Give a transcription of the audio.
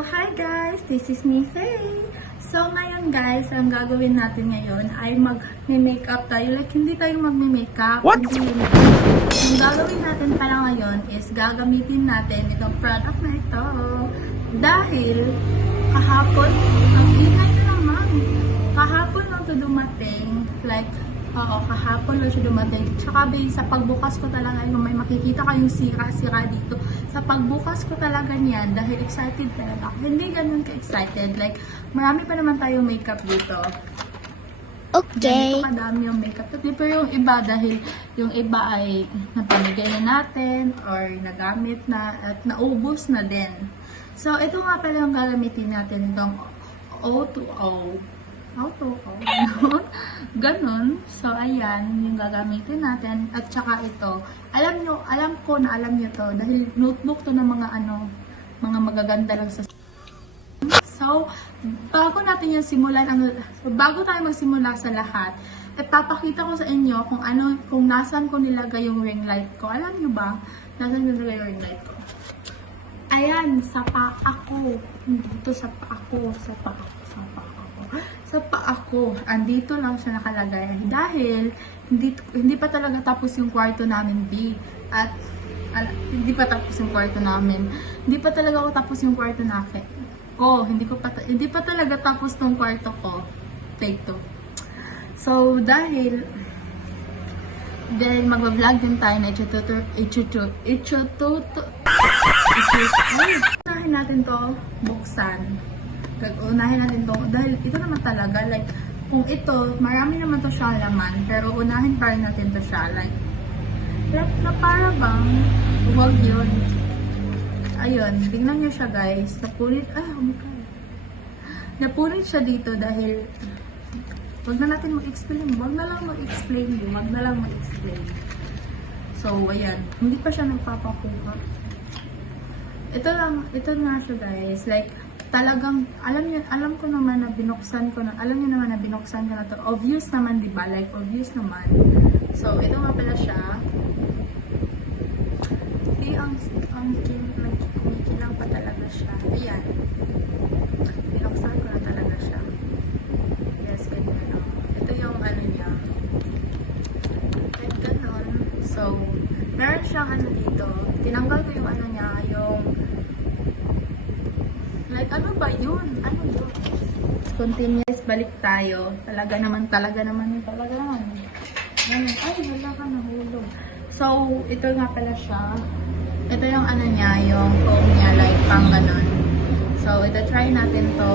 So, hi guys! This is me, Faye. So, ngayon guys, ang gagawin natin ngayon ay mag-makeup tayo. Like, hindi tayo mag-makeup. What? Ang gagawin natin pala ngayon is gagamitin natin itong product na ito. Dahil, kahapon, ang ingay na naman. Kahapon lang ito dumating. Like, oo, kahapon lang siya dumating. Tsaka sa pagbukas ko talaga, may makikita kayong sira-sira dito. Sa pagbukas ko talaga niyan, dahil excited talaga ako. Hindi ganun ka-excited. Like, marami pa naman tayong makeup dito. Okay. Ganito kadami yung makeup. Pero yung iba, dahil yung iba ay napamigay na natin or nagamit na at naubos na din. So, ito nga pala yung gagamitin natin. Itong O2O. Ganon. So, ayan, yung gagamitin natin. At saka ito. Alam ko na alam nyo to. Dahil notebook to ng mga mga magaganda lang sa... So, bago tayo magsimula sa lahat, papakita ko sa inyo kung nasan ko nilagay yung ring light ko. Alam nyo ba? Nasan ko nilagay yung ring light ko? Ayan, sa paa ko. Dito sa paa ko. Sa paa ko. Andito lang siya nakalagay. Dahil, hindi pa talaga tapos yung kwarto namin, B. At, hindi pa tapos yung kwarto namin. Hindi pa talaga ako tapos yung kwarto namin. Hindi pa talaga tapos tong kwarto ko. Take to. So, dahil magva-vlog din tayo na unahin natin to buksan. Unahin natin to dahil ito naman talaga, like, kung ito, marami naman to siya laman, pero unahin pa rin natin to siya, like na para bang huwag yun. Ayun, tingnan nyo siya guys, napunit siya dito dahil wag na natin mag-explain. So, ayan. Hindi pa siya nagpapakuha. Ito nga siya guys. Like, talagang, alam ko naman na binuksan ko na, to. Obvious naman, diba? Like, obvious naman. So, ito nga pala siya. Hindi, kumikilang pa talaga siya. Ayan. Binuksan ko na talaga siya. Yes, ganyan. Ito yung niya. Like, ganon. So, meron siyang dito. Tinanggal ko yung niya, yung like, ano yun? Continuous, balik tayo. Talaga naman. Ganun. Ay, wala ka nahulog. So, ito nga pala siya. Ito yung niya, yung foam niya, like, pang ganon. So, ito try natin to.